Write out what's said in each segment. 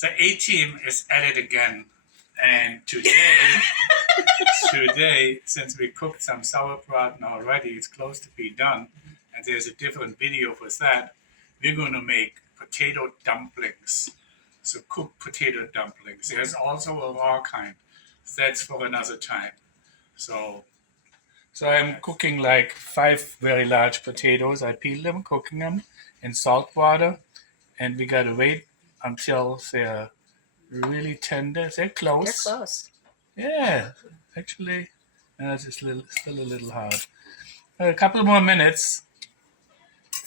The A team is at it again. And today, since we cooked some sauerkraut already, it's close to be done, and there's a different video for that. We're going to make potato dumplings. So cooked potato dumplings. There's also a raw kind. That's for another time. So I'm cooking like 5 very large potatoes. I peel them, cooking them in salt water, and we gotta wait until they're really tender. They're close. They're close. Yeah, actually, it's still a little hard. A couple more minutes,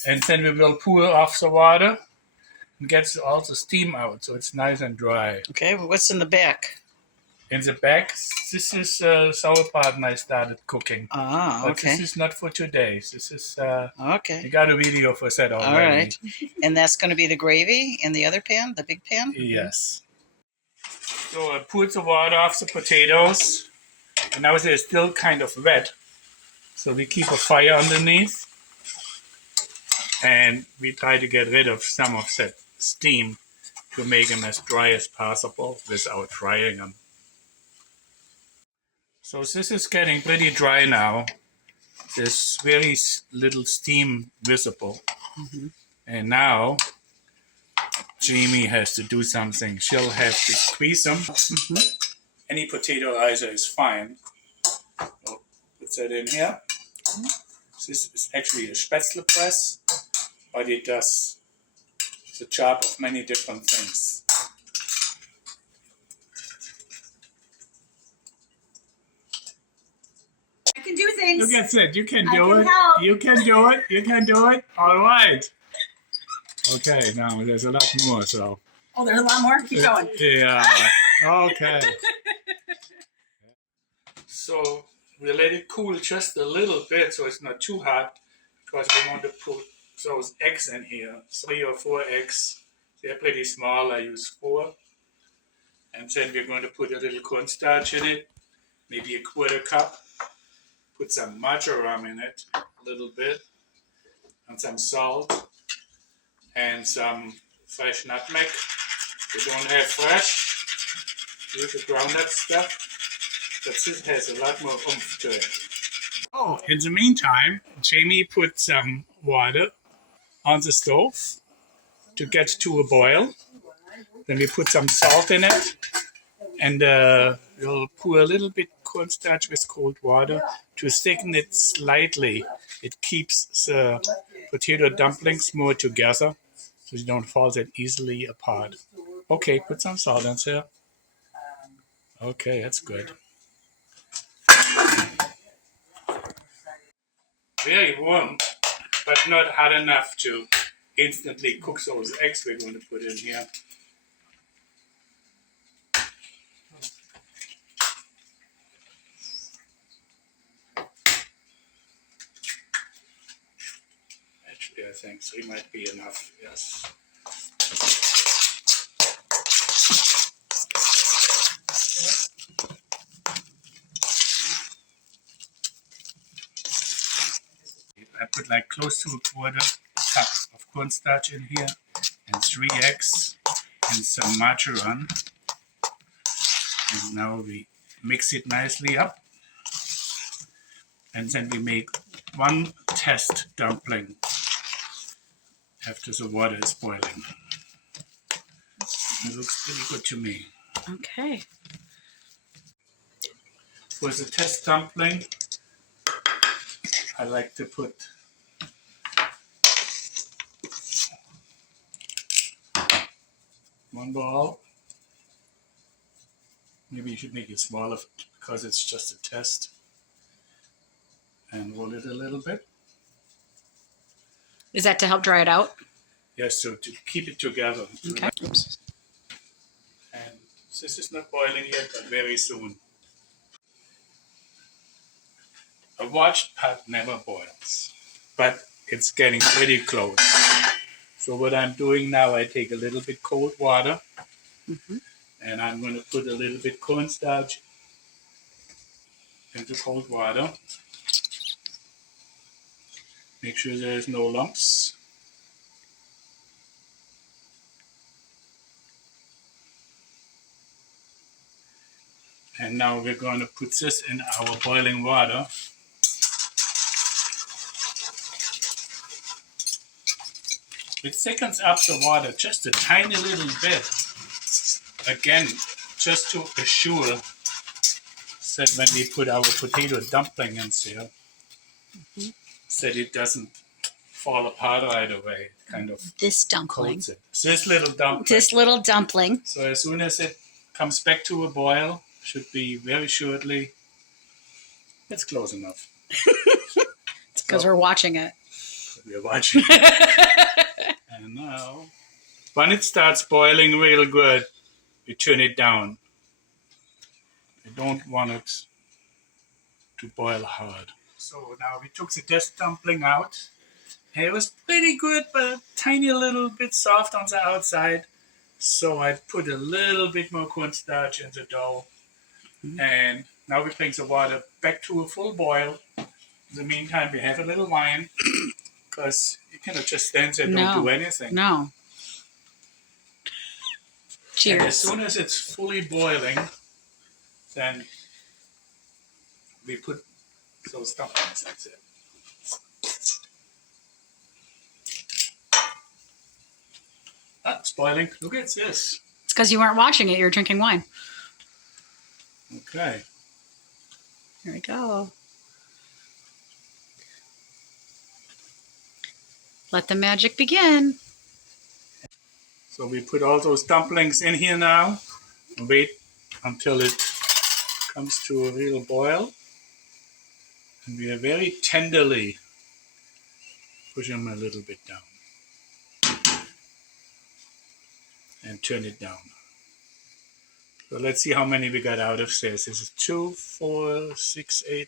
and then we will pour off the water and get all the steam out, so it's nice and dry. Okay, what's in the back? In the back, this is sauerkraut I started cooking. Ah, But okay. this is not for today. This is Okay. we got a video for that already. All right. And that's going to be the gravy in the other pan, the big pan? Yes. So I poured the water off the potatoes, and now they're still kind of wet. So we keep a fire underneath, and we try to get rid of some of that steam to make them as dry as possible without frying them. So this is getting pretty dry now. There's very little steam visible. Mm-hmm. And now Jamie has to do something. She'll have to squeeze them. Mm-hmm. Any potatoizer is fine. So put that in here. Mm-hmm. This is actually a Spätzle press, but it does the job of many different things. I can do things. Look at that. You can do I can it. help. You can do it. You can do it. All right. Okay, now there's a lot more, so. Oh, there's a lot more? Keep going. Yeah. Okay. So we let it cool just a little bit so it's not too hot, because we want to put those eggs in here. 3 or 4 eggs. They're pretty small. I use 4. And then we're going to put a little cornstarch in it, maybe a 1/4 cup. Put some marjoram in it, a little bit, and some salt, and some fresh nutmeg. If you don't have fresh, use the ground-up stuff, but this has a lot more oomph to it. Oh, in the meantime, Jamie put some water on the stove to get to a boil. Then we put some salt in it, and we'll pour a little bit cornstarch with cold water to thicken it slightly. It keeps the potato dumplings more together, so they don't fall that easily apart. Okay, put some salt in there. Okay, that's good. Very warm, but not hot enough to instantly cook those eggs we're going to put in here. Actually, I think 3 might be enough, yes. I put like close to a 1/4 cup of cornstarch in here, and 3 eggs, and some marjoram. And now we mix it nicely up. And then we make 1 test dumpling after the water is boiling. It looks pretty good to me. Okay. For the test dumpling, I like to put one ball. Maybe you should make it smaller because it's just a test. And roll it a little bit. Is that to help dry it out? Yes, so to keep it together. Okay. Oops. And this is not boiling yet, but very soon. A watched pot never boils, but it's getting pretty close. So what I'm doing now, I take a little bit cold water, and I'm going to put a little bit cornstarch into cold water. Make sure there's no lumps. And now we're going to put this in our boiling water. It thickens up the water just a tiny little bit. Again, just to assure that when we put our potato dumpling in there, that it doesn't fall apart right away. It kind of This dumpling. coats it. This little dumpling. This little dumpling. So as soon as it comes back to a boil, should be very shortly. It's close enough. It's because we're watching it. We're watching. And now, when it starts boiling real good, we turn it down. We don't want it to boil hard. So now we took the test dumpling out. It was pretty good, but a tiny little bit soft on the outside. So I put a little bit more cornstarch in the dough. And now we bring the water back to a full boil. In the meantime, we have a little wine. Because you cannot just stand there and don't do anything. No. Cheers. And as soon as it's fully boiling, then we put those dumplings in there. Ah, it's boiling. Look at this. It's because you weren't watching it. You were drinking wine. Okay. Here we go. Let the magic begin. So we put all those dumplings in here now. And wait until it comes to a real boil. And we are very tenderly push them a little bit down. And turn it down. So let's see how many we got out of this. This is 2, 4, 6, 8,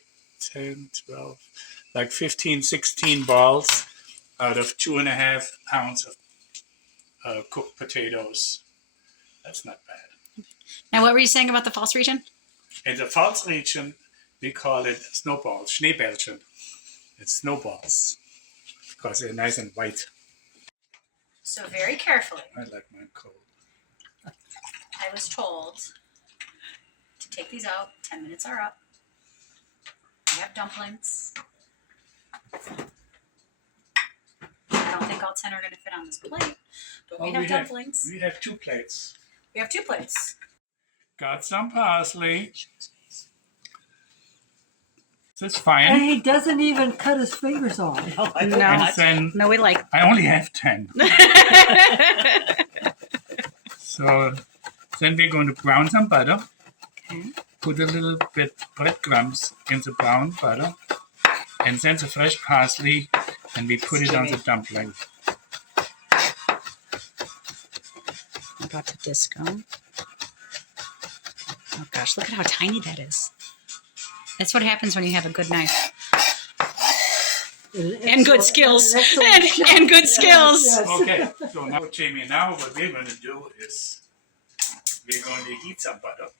10, 12, like 15, 16 balls out of 2.5 pounds of cooked potatoes. That's not bad. Now, what were you saying about the false region? In the false region, we call it snowballs, Schneebällchen. It's snowballs because they're nice and white. So very carefully, I like mine cold. I was told to take these out. 10 minutes are up. We have dumplings. I don't think all 10 are going to fit on this plate, but we have dumplings. We have 2 plates. We have 2 plates. Got some parsley. This is And fine. he doesn't even cut his fingers off. And then No, we like. I only have 10. So then we're going to brown some butter. Okay. Put a little bit breadcrumbs in the brown butter. And then the fresh parsley. And we put it on the dumpling. About to disco. Oh gosh, look at how tiny that is. That's what happens when you have a good knife. And good skills. And good skills. Yes. Okay, so now, Jamie, now what we're going to do is we're going to heat some butter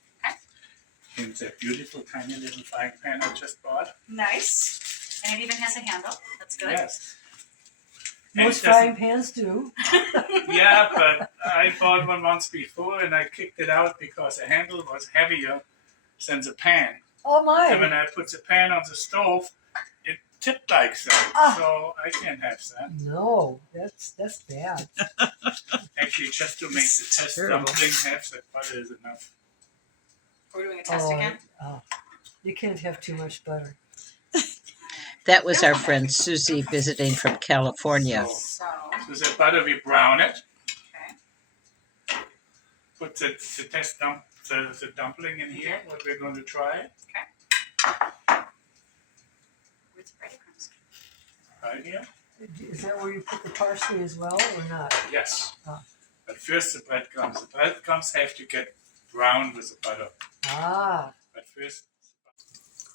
in that beautiful tiny little frying pan I just bought. Nice. And it even has a handle. That's good. Yes. And Most it doesn't- frying pans do. Yeah, but I bought one once before and I kicked it out because the handle was heavier than the pan. Oh And when my. I put the pan on the stove, it tipped like that. Ah. So I can't have that. No, that's bad. Actually, just to make the test Terrible. dumpling have that butter is enough. We're doing a test again. You can't have too much butter. That was our friend Susie visiting from California. So, So the butter, we brown it. okay. Put the dumpling in here, what we're going to try. Where's the breadcrumbs? Right here. Is that where you put the parsley as well or not? Yes. Ah. But first the breadcrumbs. The breadcrumbs have to get brown with the butter. Ah, But first.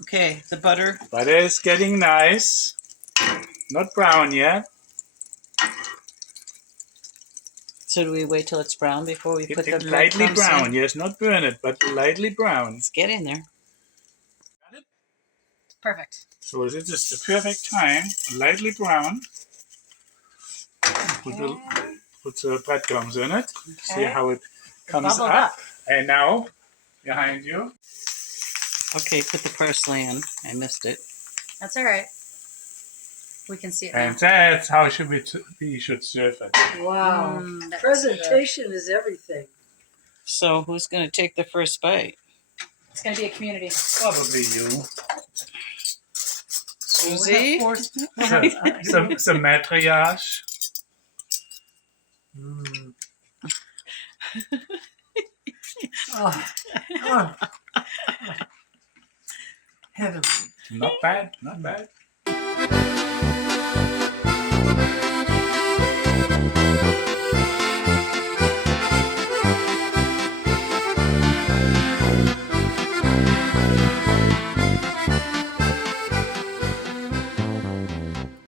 Okay, the butter. Butter is getting nice. Not brown yet. So do we wait till it's brown before we put the It's lightly breadcrumbs brown. in? Yes, not burn it, but lightly brown. Let's get in there. Got it? Perfect. So this is the perfect time. Lightly brown. Put the breadcrumbs in it. See how it comes bubbled up. up. And now, behind you, Okay, put the parsley in. I missed it. That's all right. We can see it now. And that's how we should serve it. Wow. That looks good. Presentation is everything. So who's going to take the first bite? It's gonna be a community. Probably you. Susie? Some matriarch. Mm. Oh. Oh. Heavenly. Not bad, not bad.